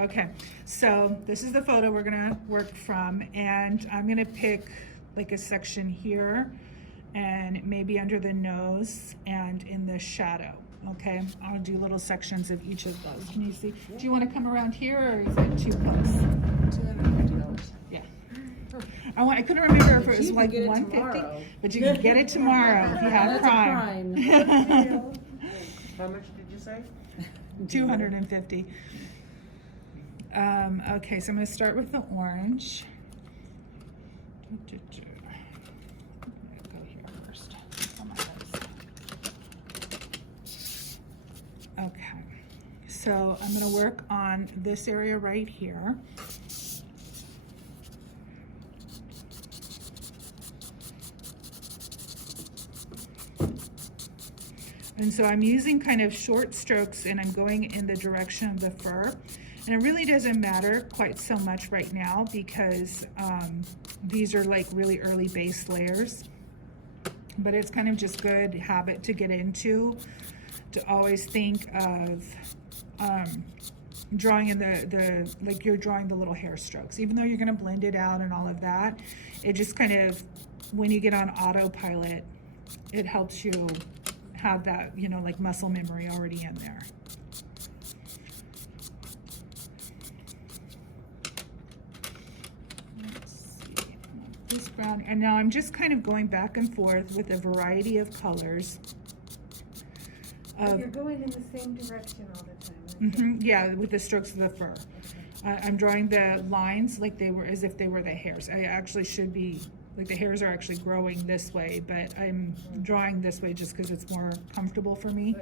Okay, so this is the photo we're gonna work from, and I'm gonna pick like a section here and maybe under the nose and in the shadow. Okay, I'll do little sections of each of those. Can you see? Do you want to come around here, or is it too close? $250. Yeah. I couldn't remember if it was You like can get it 150, tomorrow. but you can get it tomorrow if you have That's a Prime. How much did you say? 250. Okay, so I'm going to start with the orange. I'm going to go here first on my list. Okay, so I'm going to work on this area right here. And so I'm using kind of short strokes, and I'm going in the direction of the fur. And it really doesn't matter quite so much right now because these are like really early base layers. But it's kind of just good habit to get into, to always think of drawing in the like you're drawing the little hair strokes. Even though you're gonna blend it out and all of that, it just kind of, when you get on autopilot, it helps you have that, you know, like muscle memory already in there. Let's see, this brown, and now I'm just kind of going back and forth with a variety of colors. You're going in the same direction all the time. Yeah, with the strokes of the fur. I'm drawing the lines like they were, as if they were the hairs. I actually should be, like the hairs are actually growing this way, but I'm drawing this way just because it's more comfortable for me.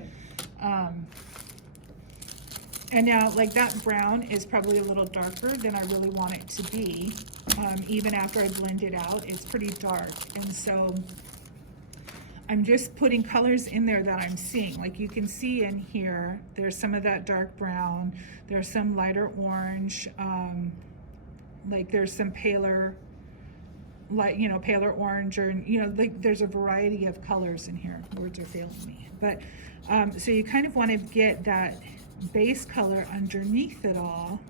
And now, like, that brown is probably a little darker than I really want it to be. Even after I blend it out, it's pretty dark. And so I'm just putting colors in there that I'm seeing. Like you can see in here, there's some of that dark brown, there's some lighter orange, like there's some paler, like, you know, paler orange, or, you know, like there's a variety of colors in here. Words are failing me. But so you kind of want to get that base color underneath it all.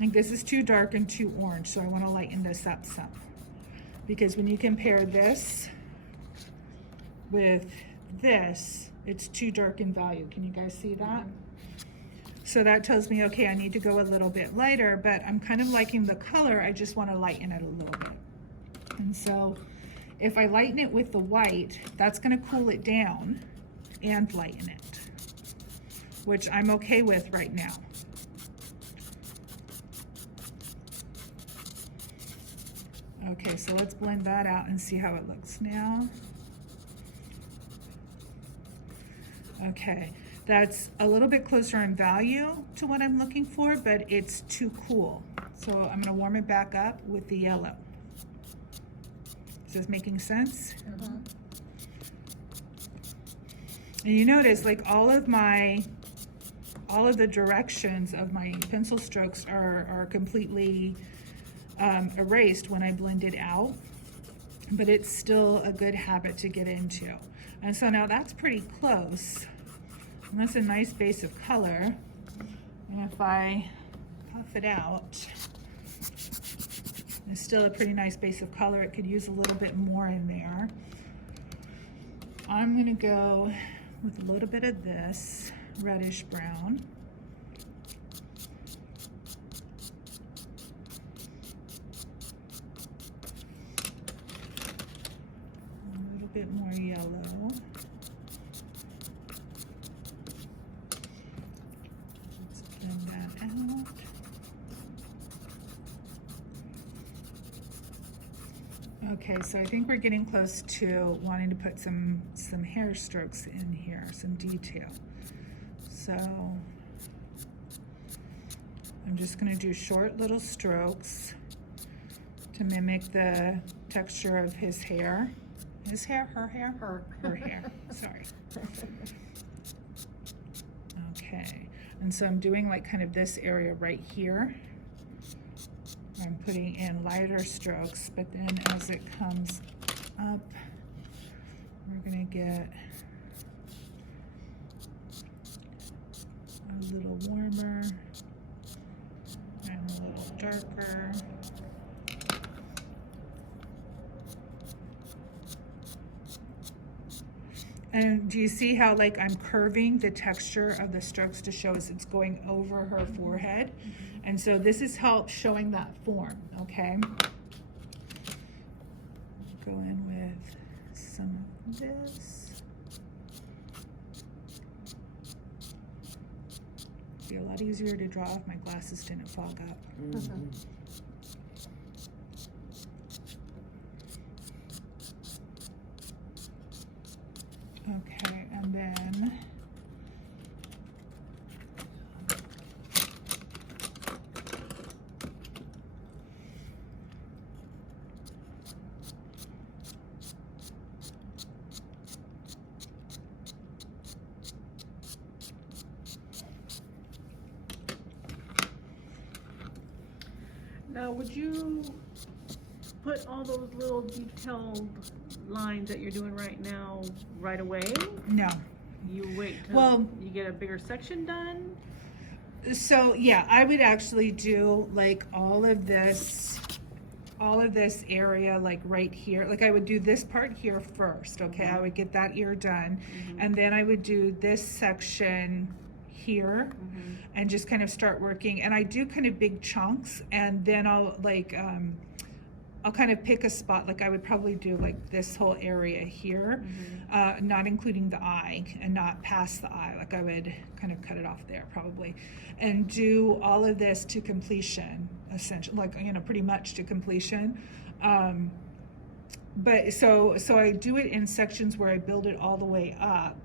Like this is too dark and too orange, so I want to lighten this up some. Because when you compare this with this, it's too dark in value. Can you guys see that? So that tells me, okay, I need to go a little bit lighter, but I'm kind of liking the color. I just want to lighten it a little bit. And so if I lighten it with the white, that's going to cool it down and lighten it, which I'm okay with right now. Okay, so let's blend that out and see how it looks now. Okay, that's a little bit closer in value to what I'm looking for, but it's too cool. So I'm going to warm it back up with the yellow. Is this making sense? And you notice, like, all of the directions of my pencil strokes are completely erased when I blend it out, but it's still a good habit to get into. And so now that's pretty close. And that's a nice base of color. And if I puff it out, it's still a pretty nice base of color. It could use a little bit more in there. I'm gonna go with a little bit of this reddish brown. A little bit more yellow. Let's blend that out. Okay, so I think we're getting close to wanting to put some hair strokes in here, some detail. So I'm just going to do short little strokes to mimic the texture of his hair. His hair, her hair, her hair. Sorry. Okay, and so I'm doing like kind of this area right here. I'm putting in lighter strokes, but then as it comes up, we're gonna get a little warmer. darker. And do you see how like I'm curving the texture of the strokes to show us it's going over her forehead? And so this is help showing that form, okay? Go in with some of this. Be a lot easier to draw if my glasses didn't fog up. Mhm. Okay, and then Now, would you put all those little detailed lines that you're doing right now right away? no. You wait till Well- you get a bigger section done? So yeah, I would actually do like all of this area like right here. Like I would do this part here first, okay? I would get that ear done. And then I would do this section here and just kind of start working. And I do kind of big chunks, and then I'll like I'll kind of pick a spot. Like I would probably do like this whole area here, not including the eye and not past the eye. Like I would kind of cut it off there probably, and do all of this to completion, essentially, like, you know, pretty much to completion. But so I do it in sections where I build it all the way up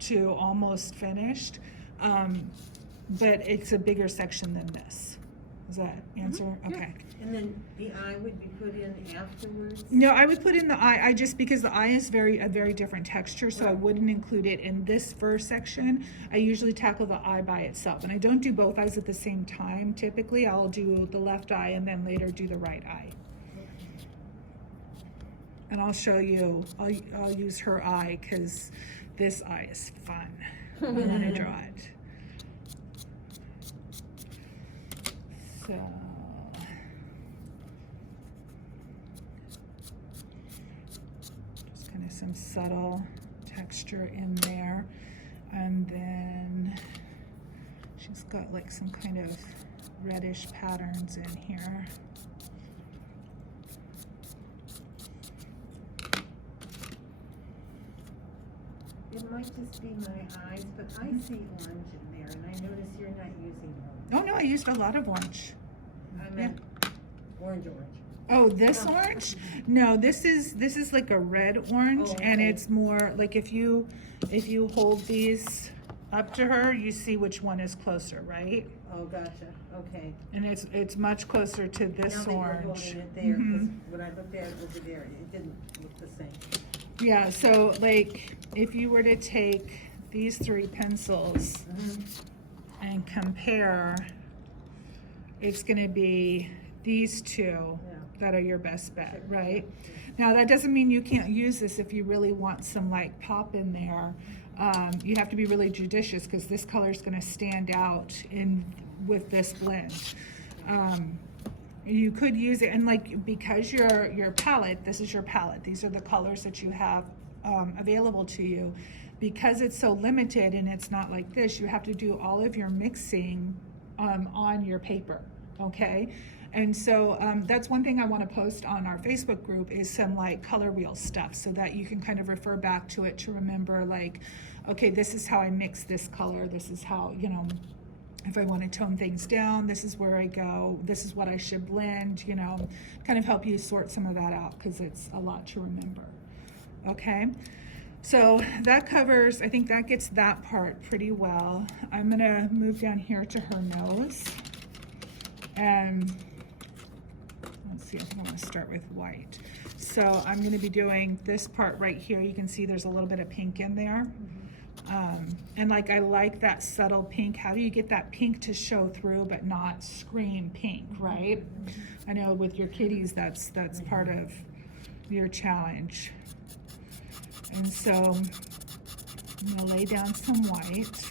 to almost finished. But it's a bigger section than this. Does that answer? Okay. And then the eye would be put in afterwards? No, I would put in the eye. I just, because the eye is a very different texture, so I wouldn't include it in this first section. I usually tackle the eye by itself, and I don't do both eyes at the same time. Typically, I'll do the left eye and then later do the right eye. And I'll show you. I'll use her eye because this eye is fun. I want to draw it. So. Just kind of some subtle texture in there. And then she's got like some kind of reddish patterns in here. It might just be my eyes, but I see orange in there, and I notice you're not using orange. Oh no, I used a lot of orange. I meant orange. Oh, this orange? No, this is like a red orange, Oh, and okay. it's more like if you hold these up to her, you see which one is closer, right? Oh, gotcha, okay. And it's much closer to Now this that you're orange. holding it there, 'cause Mhm. when I looked at it over there, it didn't look the same. Yeah, so like if you were to take these three pencils and compare, it's gonna be these two that are your best bet, right? Now that doesn't mean you can't use this if you really want some like pop in there. You have to be really judicious because this color is gonna stand out with this blend. You could use it, and like because your palette, this is your palette, these are the colors that you have available to you. Because it's so limited and it's not like this, you have to do all of your mixing on your paper, okay? And so that's one thing I want to post on our Facebook group is some like color wheel stuff so that you can kind of refer back to it to remember like, okay, this is how I mix this color, this is how, you know, if I want to tone things down, this is where I go, this is what I should blend, you know, kind of help you sort some of that out because it's a lot to remember. Okay, so that covers, I think that gets that part pretty well. I'm gonna move down here to her nose. And let's see, I think I'm gonna start with white. So I'm gonna be doing this part right here. You can see there's a little bit of pink in there. And like I like that subtle pink. How do you get that pink to show through but not scream pink, right? I know with your kitties that's part of your challenge. And so I'm gonna lay down some white.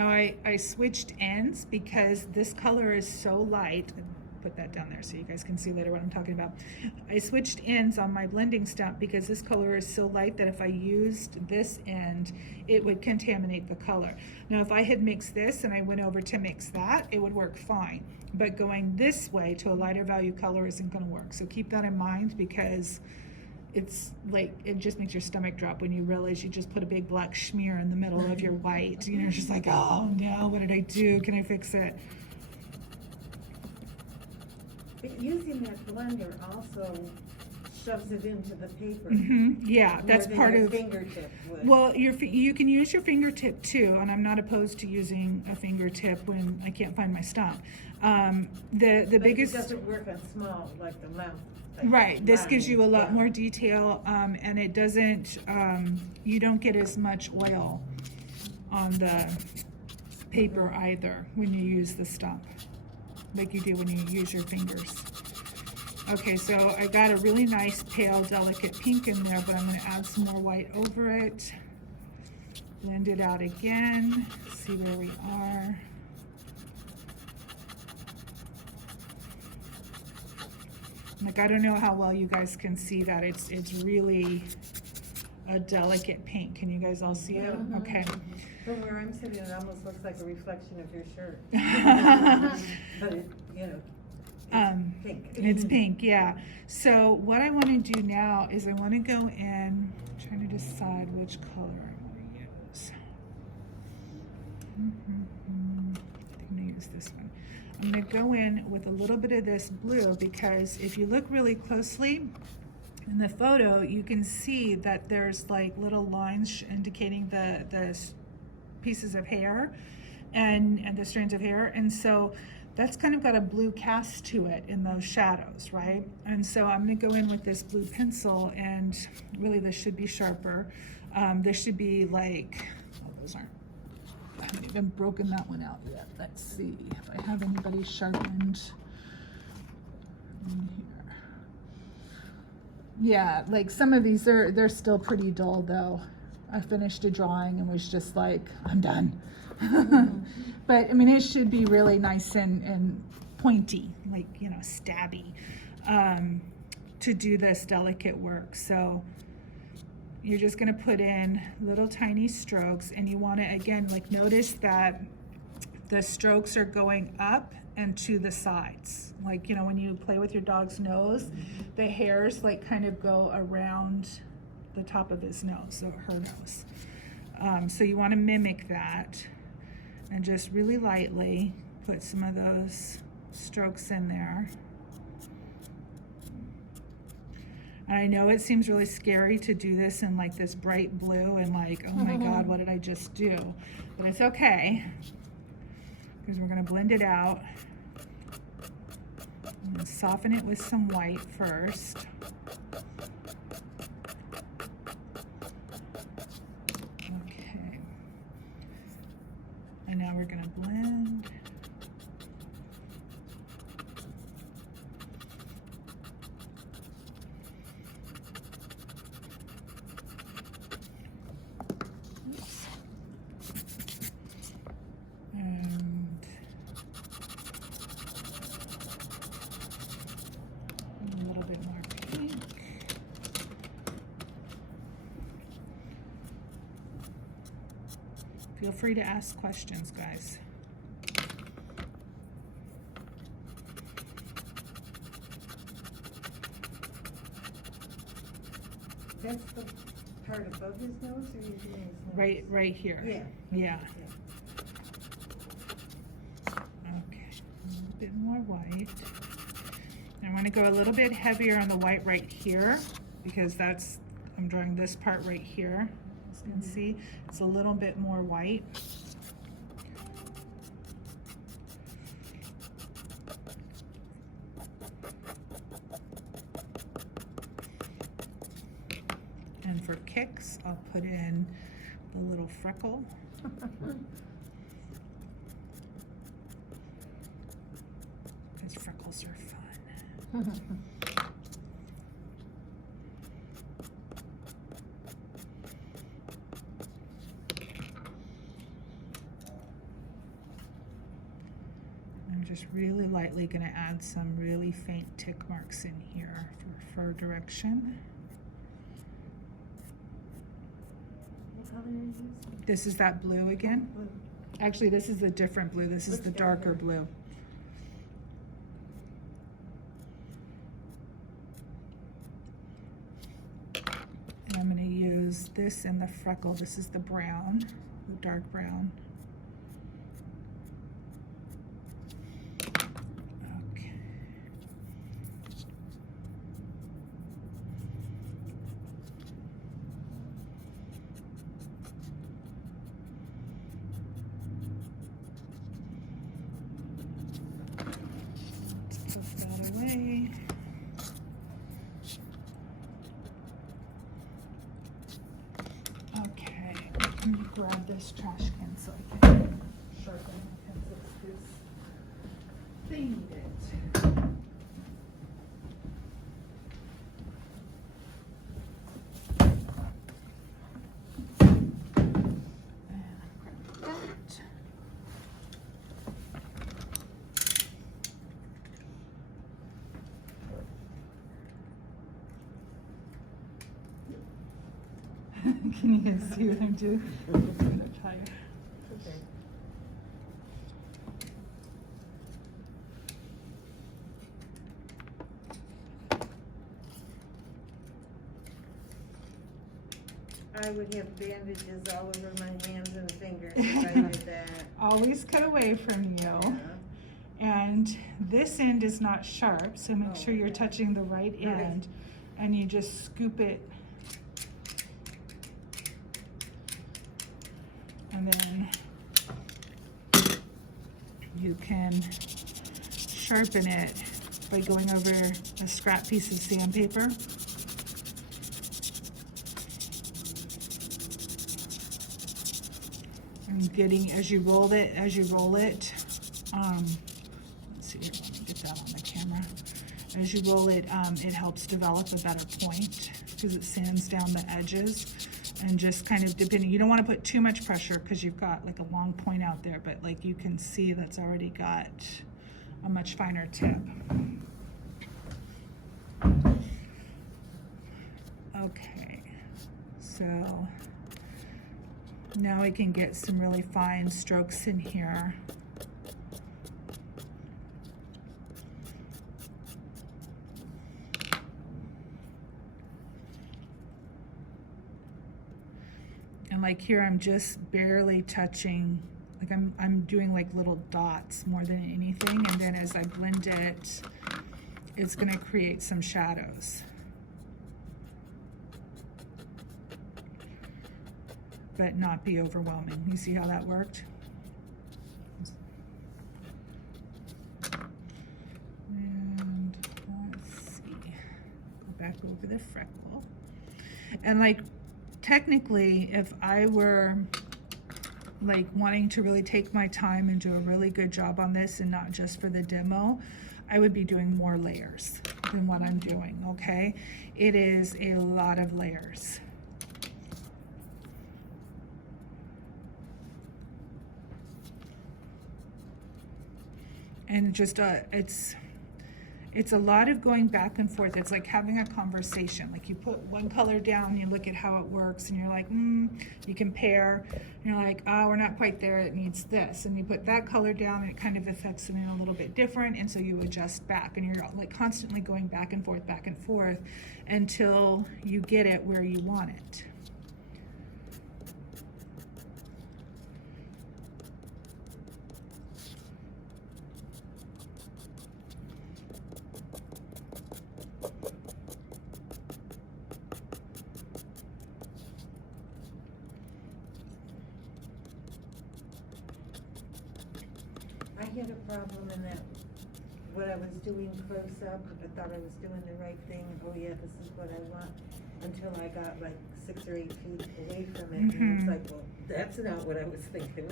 Now I switched ends because this color is so light. Put that down there so you guys can see later what I'm talking about. I switched ends on my blending stump because this color is so light that if I used this end, it would contaminate the color. Now if I had mixed this and I went over to mix that, it would work fine. But going this way to a lighter value color isn't gonna work. So keep that in mind because it's like, it just makes your stomach drop when you realize you just put a big black smear in the middle of your white. You know, it's just like, oh no, what did I do? Can I fix it? But using that blender also shoves it into the paper. Yeah, that's more than part your of. fingertip would. Well, you can use your fingertip too, and I'm not opposed to using a fingertip when I can't find my stump. The But biggest. it doesn't work on small, like the length. Right, this gives you a lot Yeah. more detail, and it doesn't, you don't get as much oil on the paper either when you use the stump, like you do when you use your fingers. Okay, so I got a really nice pale delicate pink in there, but I'm gonna add some more white over it. Blend it out again, see where we are. Like, I don't know how well you guys can see that. It's really a delicate pink. Can you guys all see it? Yeah. Okay. From where I'm sitting, it almost looks like a reflection of your shirt. But it, you know, it's pink. It's pink, yeah. So what I want to do now is I want to go in, trying to decide which color I want to use. I'm going to use this one. I'm going to go in with a little bit of this blue because if you look really closely in the photo, you can see that there's like little lines indicating the pieces of hair and the strands of hair. And so that's kind of got a blue cast to it in those shadows, right? And so I'm going to go in with this blue pencil, and really this should be sharper. This should be like, oh, those aren't, I haven't even broken that one out yet. Let's see if I have anybody sharpened in here. Yeah, like some of these they're still pretty dull though. I finished a drawing and was just like, I'm done. But I mean, it should be really nice and pointy, like, you know, stabby, to do this delicate work. So you're just gonna put in little tiny strokes, and you wanna, again, like, notice that the strokes are going up and to the sides. Like, you know, when you play with your dog's nose, the hairs like kind of go around the top of his nose, or her nose. So you wanna mimic that and just really lightly put some of those strokes in there. And I know it seems really scary to do this in like this bright blue and like, oh my God, what did I just do? But it's okay, because we're gonna blend it out. I'm gonna soften it with some white first. Okay. And now we're gonna blend. And a little bit more pink. Feel free to ask questions, guys. That's the part above his nose, or are you doing his nose? Right here. Yeah. Yeah. Okay, a little bit more white. I want to go a little bit heavier on the white right here, because that's, I'm drawing this part right here. As you can see, it's a little bit more white. And for kicks, I'll put in the little freckle. Because freckles are fun. just really lightly gonna add some really faint tick marks in here for fur direction. What color are you using? This is that blue again. Blue. Actually, this is a different blue. This is Which the down darker here? blue. And I'm gonna use this in the freckle. This is the brown, the dark brown. Okay. Let's put that away. Okay, let me grab this trash can so I can sharpen my pencils because they need it. And grab that. Can you guys see what I'm doing? I'm gonna try it. Okay. I would have bandages all over my hands and fingers if I did that. Always cut away from you. Yeah. And this end is not sharp, so make Oh, sure you're okay. touching the right Okay. end. And you just scoop it. And then you can sharpen it by going over a scrap piece of sandpaper. And getting, as you roll it, let's see here, let me get that on the camera. As you roll it, it helps develop a better point because it sands down the edges. And just kind of depending, you don't want to put too much pressure because you've got like a long point out there, but like you can see that's already got a much finer tip. Okay, so now we can get some really fine strokes in here. And like here, I'm just barely touching, like I'm doing like little dots more than anything. And then as I blend it, it's gonna create some shadows. But not be overwhelming. You see how that worked? And let's see, go back over the freckle. And like, technically, if I were like wanting to really take my time and do a really good job on this and not just for the demo, I would be doing more layers than what I'm doing, okay? It is a lot of layers. And just, it's a lot of going back and forth. It's like having a conversation. Like you put one color down, you look at how it works, and you're like, you compare. And you're like, oh, we're not quite there, it needs this. And you put that color down, and it kind of affects it in a little bit different, and so you adjust back. And you're like constantly going back and forth until you get it where you want it. I had a problem in that, what I was doing close up, I thought I was doing the right thing, oh yeah, this is what I want, until I got like 6 or 8 feet away from it, and it's like, well, that's not what I was thinking.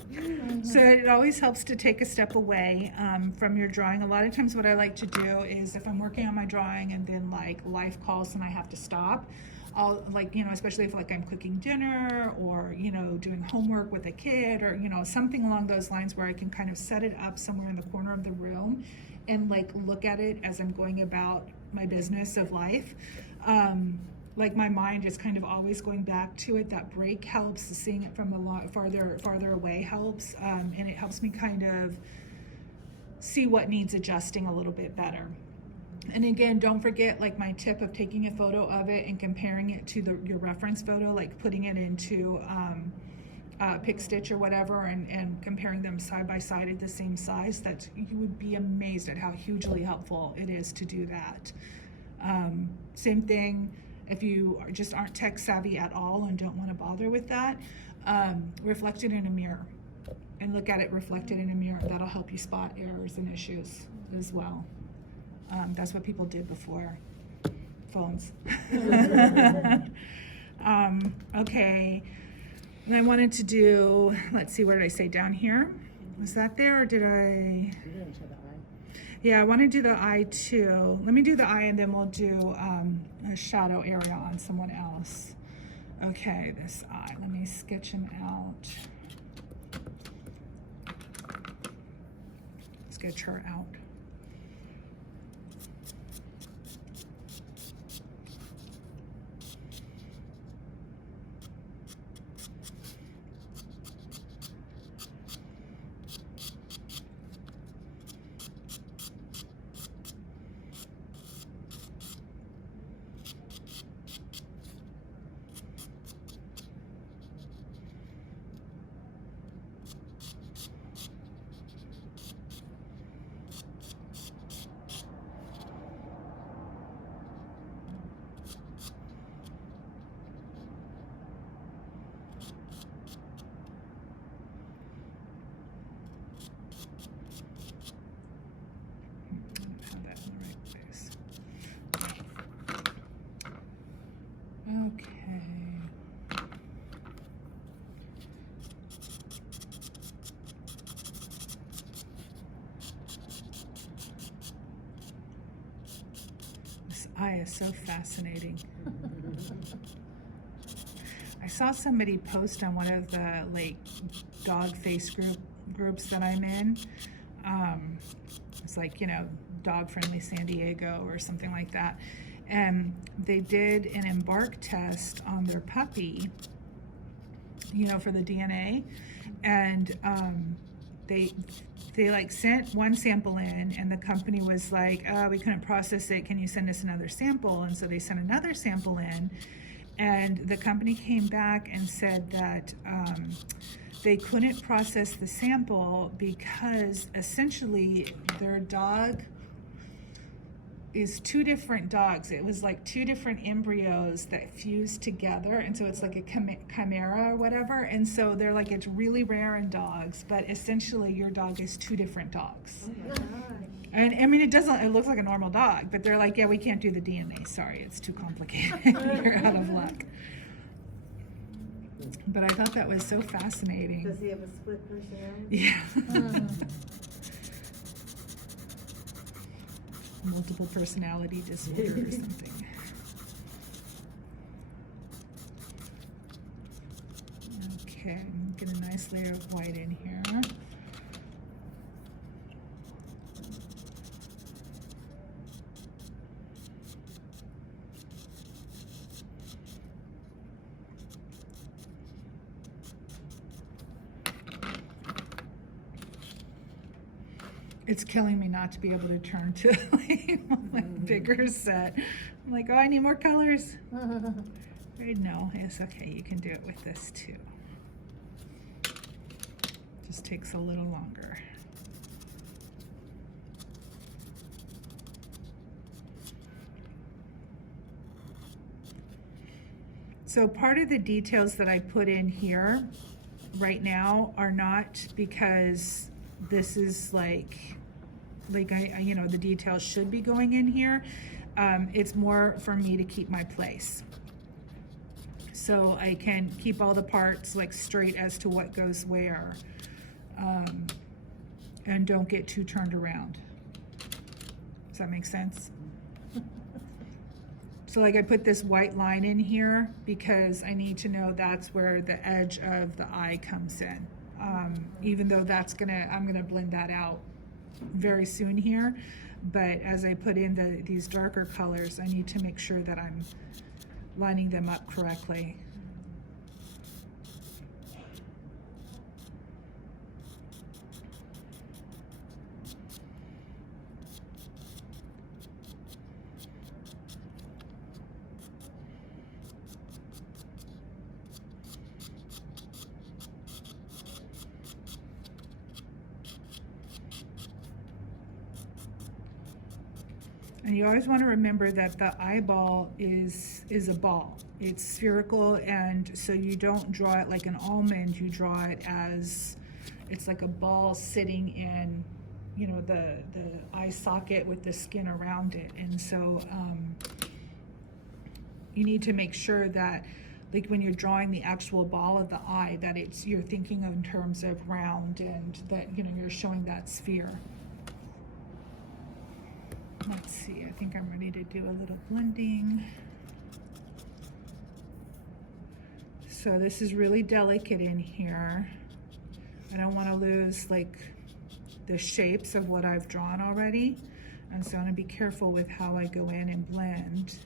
So it always helps to take a step away from your drawing. A lot of times what I like to do is if I'm working on my drawing and then like life calls and I have to stop, I'll like, you know, especially if like I'm cooking dinner or, you know, doing homework with a kid or, you know, something along those lines where I can kind of set it up somewhere in the corner of the room and like look at it as I'm going about my business of life. Like my mind is kind of always going back to it. That break helps. Seeing it from a lot farther away helps, and it helps me kind of see what needs adjusting a little bit better. And again, don't forget like my tip of taking a photo of it and comparing it to your reference photo, like putting it into Pick Stitch or whatever, and comparing them side by side at the same size. That you would be amazed at how hugely helpful it is to do that. Same thing if you just aren't tech savvy at all and don't want to bother with that. Reflect it in a mirror and look at it reflected in a mirror. That'll help you spot errors and issues as well. That's what people did before phones. Okay, and I wanted to do, let's see, what did I say down here? Was that there or did I? Yeah, I want to do the eye too. Let me do the eye and then we'll do a shadow area on someone else. Okay, this eye, let me sketch him out. Sketch her out. Have that in the right place. Okay. This eye is so fascinating. I saw somebody post on one of the like dog face groups that I'm in. It's like, you know, dog friendly San Diego or something like that. And they did an embark test on their puppy, you know, for the DNA. And they like sent one sample in and the company was like, oh, we couldn't process it. Can you send us another sample? And so they sent another sample in. And the company came back and said that they couldn't process the sample because essentially their dog is two different dogs. It was like two different embryos that fused together, and so it's like a chimera or whatever. And so they're like, it's really rare in dogs, but essentially your dog is two different dogs. Oh my gosh. And I mean, it looks like a normal dog, but they're like, yeah, we can't do the DNA. Sorry, it's too complicated. You're out of luck. But I thought that was so fascinating. Does he have a split personality? Yeah. Multiple personality disorder or something. Okay, get a nice layer of white in here. It's killing me not to be able to turn to like bigger set. I'm like, oh, I need more colors. Right, no, it's okay. You can do it with this too. Just takes a little longer. So part of the details that I put in here right now are not because this is like I you know, the details should be going in here. It's more for me to keep my place. So I can keep all the parts like straight as to what goes where, and don't get too turned around. Does that make sense? So like I put this white line in here because I need to know that's where the edge of the eye comes in. Even though I'm gonna blend that out very soon here. But as I put in these darker colors, I need to make sure that I'm lining them up correctly. And you always want to remember that the eyeball is a ball. It's spherical, and so you don't draw it like an almond, you draw it as, it's like a ball sitting in, you know, the eye socket with the skin around it. And so you need to make sure that, like when you're drawing the actual ball of the eye, that you're thinking of in terms of round, and that, you know, you're showing that sphere. Let's see, I think I'm ready to do a little blending. So this is really delicate in here. I don't want to lose like the shapes of what I've drawn already. And so I'm going to be careful with how I go in and blend.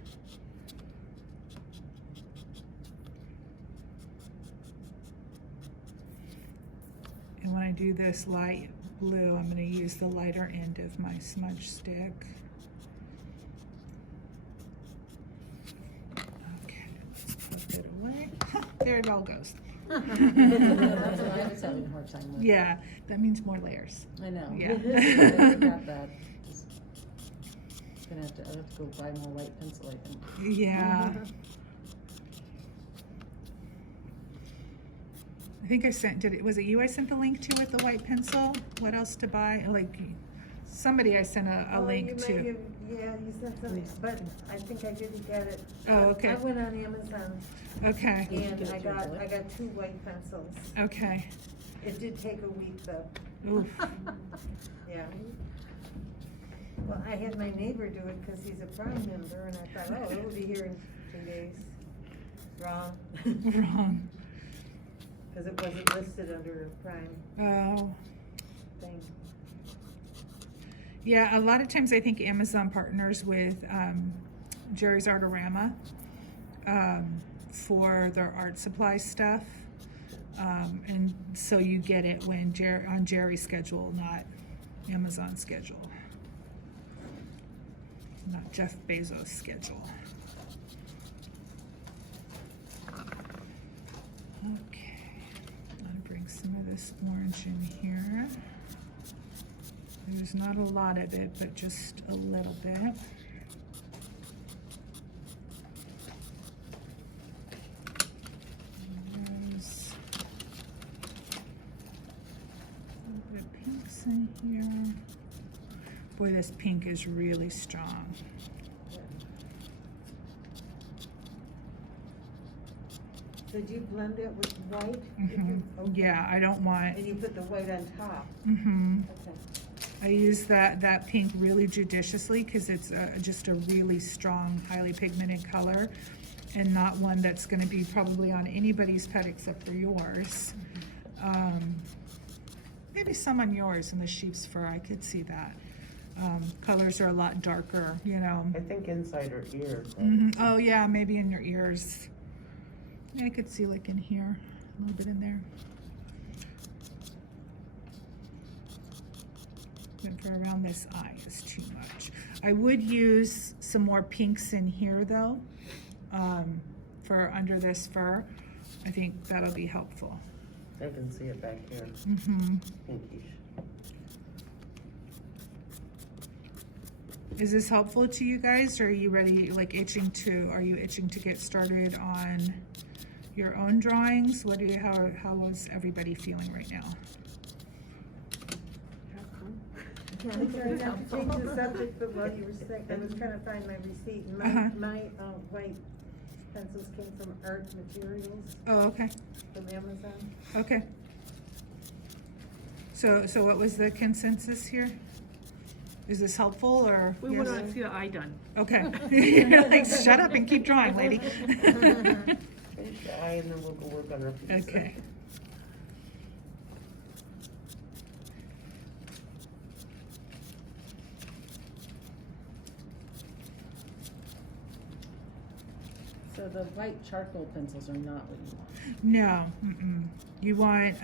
And when I do this light blue, I'm going to use the lighter end of my smudge stick. Okay, let's put it away. There it all goes. That's what I was having a hard time with. Yeah, that means more layers. I know. Yeah. I got that. Just I have to go buy more white pencil, I think. Yeah. I think I sent, was it you I sent the link to with the white pencil? What else to buy? Like, somebody I sent a link you to. might have, yeah, you sent something, but I think I didn't get it. Oh, okay. I went on Amazon Okay, and I got 2 white pencils. okay. It did take a week though. Oof. Yeah. Well, I had my neighbor do it because he's a Prime member, and I thought, oh, it'll be here in 2 days. Wrong. Wrong. Because it wasn't listed under a Prime Oh. thing. Yeah, a lot of times I think Amazon partners with Jerry's Artorama for their art supply stuff. And so you get it when on Jerry's schedule, not Amazon's schedule. Not Jeff Bezos' schedule. Okay, I'm gonna bring some of this orange in here. There's not a lot of it, but just a little bit. There's a little bit of pinks in here. Boy, this pink is really strong. Did you blend it with white? Okay. Yeah, I don't want. And you put the white on top? Okay. I use that pink really judiciously because it's just a really strong, highly pigmented color, and not one that's going to be probably on anybody's pet except for yours. Maybe some on yours in the sheep's fur, I could see that. Colors are a lot darker, you know. I think inside her ear. Oh yeah, maybe in your ears. Yeah, I could see like in here, a little bit in there. But for around this eye is too much. I would use some more pinks in here though, for under this fur. I think that'll be helpful. I can see it back here. Pinkish. Is this helpful to you guys, or are you ready, like are you itching to get started on your own drawings? How is everybody feeling right now? I'm sorry not to change the subject, but while you were sick, I was trying to find my receipt. My white pencils came from Art Materials Oh, okay, from Amazon. okay. So what was the consensus here? Is this helpful or? We yes? want to see the eye done. Okay. You're like, shut up and keep drawing, lady. Finish the eye and then we'll go work on our piece. Okay. So the white charcoal pencils are not what you want. No, you want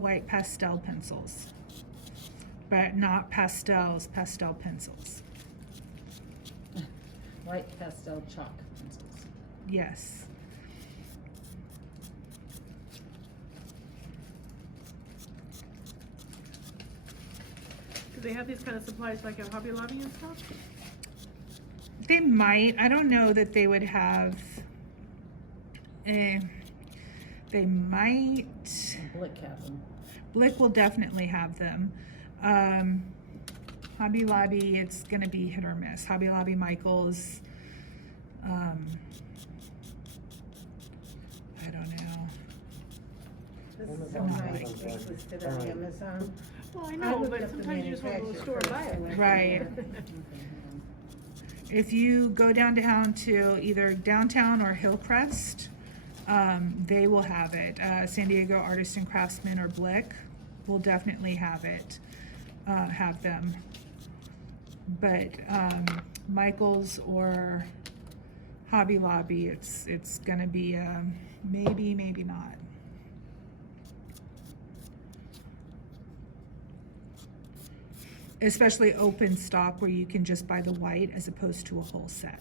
white pastel pencils, but not pastel pencils. White pastel chalk pencils. Yes. Do they have these kind of supplies like at Hobby Lobby and stuff? They might. I don't know that they would have. They might. Blick have them. Blick will definitely have them. Hobby Lobby, it's gonna be hit or miss. Hobby Lobby, Michaels. I don't know. This is Amazon so has nice, them, it's listed but, on Amazon. Well, I I know, looked but up the sometimes you just want to go to the store and buy it. manufacturer Right. first, Okay, hold on. If you go downtown to either downtown or Hillcrest, they will have it. San Diego Artist and Craftsman or Blick will definitely have it, have them. But Michaels or Hobby Lobby, it's gonna be maybe, maybe not. Especially open stock where you can just buy the white as opposed to a whole set.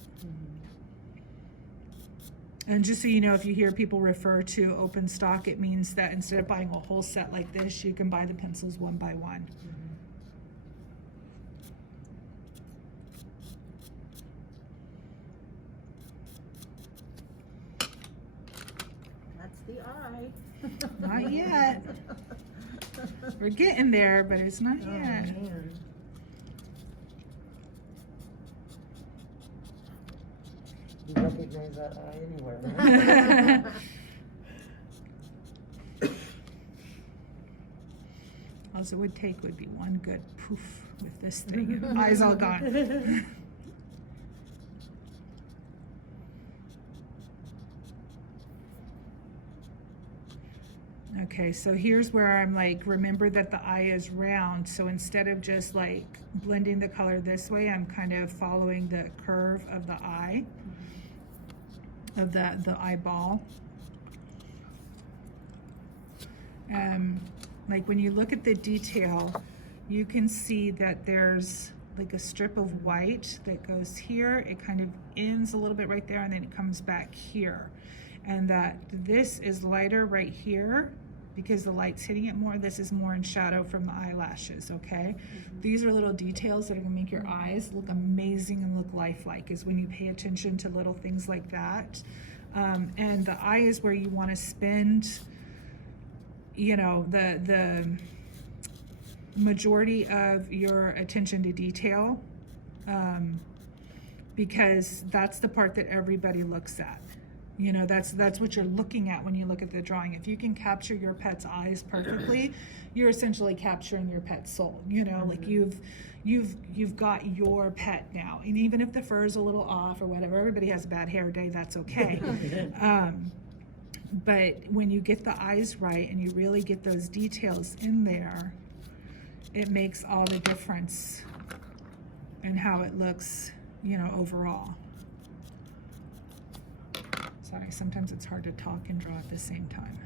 And just so you know, if you hear people refer to open stock, it means that instead of buying a whole set like this, you can buy the pencils one by one. That's the eye. Not yet. We're getting there, but it's not Oh, yet. man. You recognize that eye anywhere, right? All it would take would be one good poof with this thing. Eyes all gone. Okay, so here's where I'm like, remember that the eye is round, so instead of just like blending the color this way, I'm kind of following the curve of the eye, of the eyeball. Like when you look at the detail, you can see that there's like a strip of white that goes here. It kind of ends a little bit right there and then it comes back here. And that this is lighter right here because the light's hitting it more. This is more in shadow from the eyelashes, okay? These are little details that are gonna make your eyes look amazing and look lifelike, is when you pay attention to little things like that. And the eye is where you wanna spend, you know, the majority of your attention to detail, because that's the part that everybody looks at. You know, that's what you're looking at when you look at the drawing. If you can capture your pet's eyes perfectly, you're essentially capturing your pet's soul. You know, like you've got your pet now. And even if the fur is a little off or whatever, everybody has a bad hair day, that's okay. But when you get the eyes right and you really get those details in there, it makes all the difference in how it looks, you know, overall. Sorry, sometimes it's hard to talk and draw at the same time.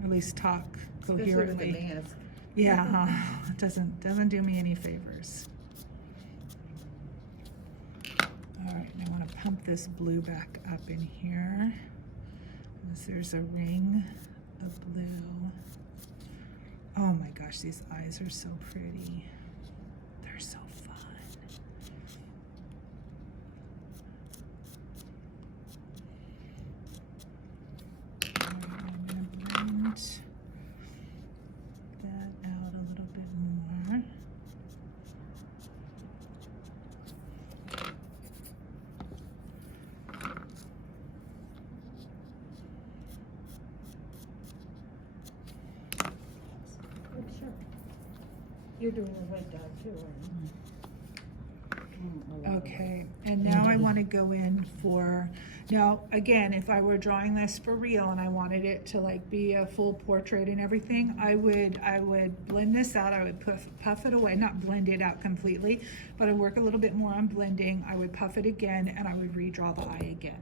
Or at least talk Especially coherently. with the mask. Yeah, it doesn't do me any favors. All right, I want to pump this blue back up in here. There's a ring of blue. Oh my gosh, these eyes are so pretty. They're so fun. All right, I'm gonna blend that out a little bit more. You're doing the white dog too, aren't you? Okay, and now I want to go in for, now, again, if I were drawing this for real and I wanted it to like be a full portrait and everything, I would blend this out, I would puff it away, not blend it out completely, but I'd work a little bit more on blending, I would puff it again, and I would redraw the eye again.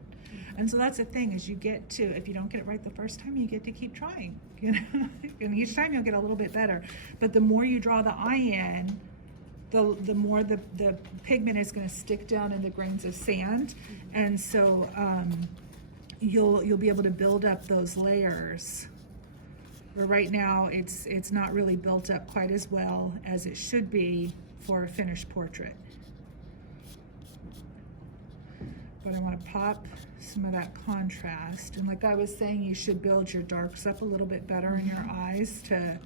And so that's the thing, is you get to, if you don't get it right the first time, you get to keep trying, you know? And each time you'll get a little bit better. But the more you draw the eye in, the more the pigment is gonna stick down in the grains of sand. And so you'll be able to build up those layers. Where right now, it's not really built up quite as well as it should be for a finished portrait. But I want to pop some of that contrast. And like I was saying, you should build your darks up a little bit better in your eyes to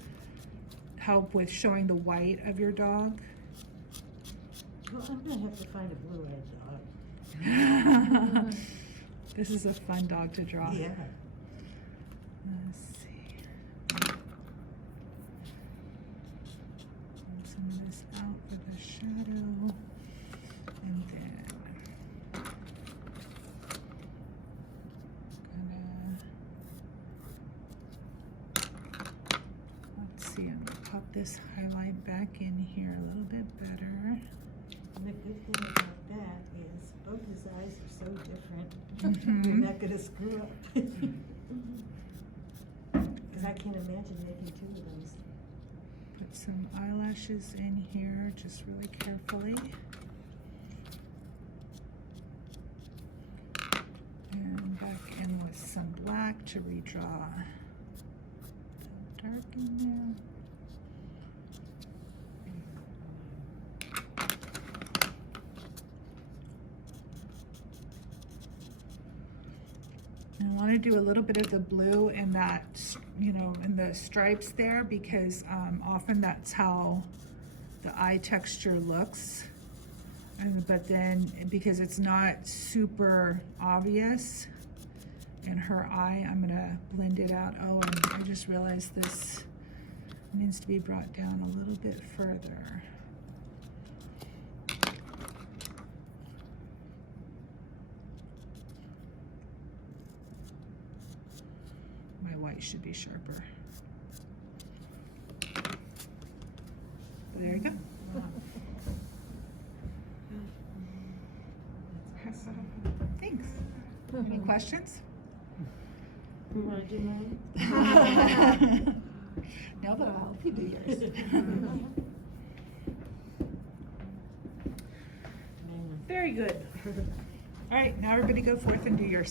help with showing the white of your dog. Well, I'm gonna have to find a blue-eyed dog. This is a fun dog to draw. Yeah. Let's see. Pull some of this out for the shadow. And then let's see, I'm gonna pop this highlight back in here a little bit better. And the good thing about that is both his eyes are so different. Mhm. You're not gonna screw up. Cause I can't imagine making two of those. Put some eyelashes in here, just really carefully. And back in with some black to redraw the dark in there. And I want to do a little bit of the blue in that, you know, in the stripes there, because often that's how the eye texture looks. But then, because it's not super obvious in her eye, I'm gonna blend it out. Oh, and I just realized this needs to be brought down a little bit further. My white should be sharper. There you go. Thanks. Any questions? You wanna do mine? No, but I'll help you do yours. Very good. All right, now everybody go forth and do yours.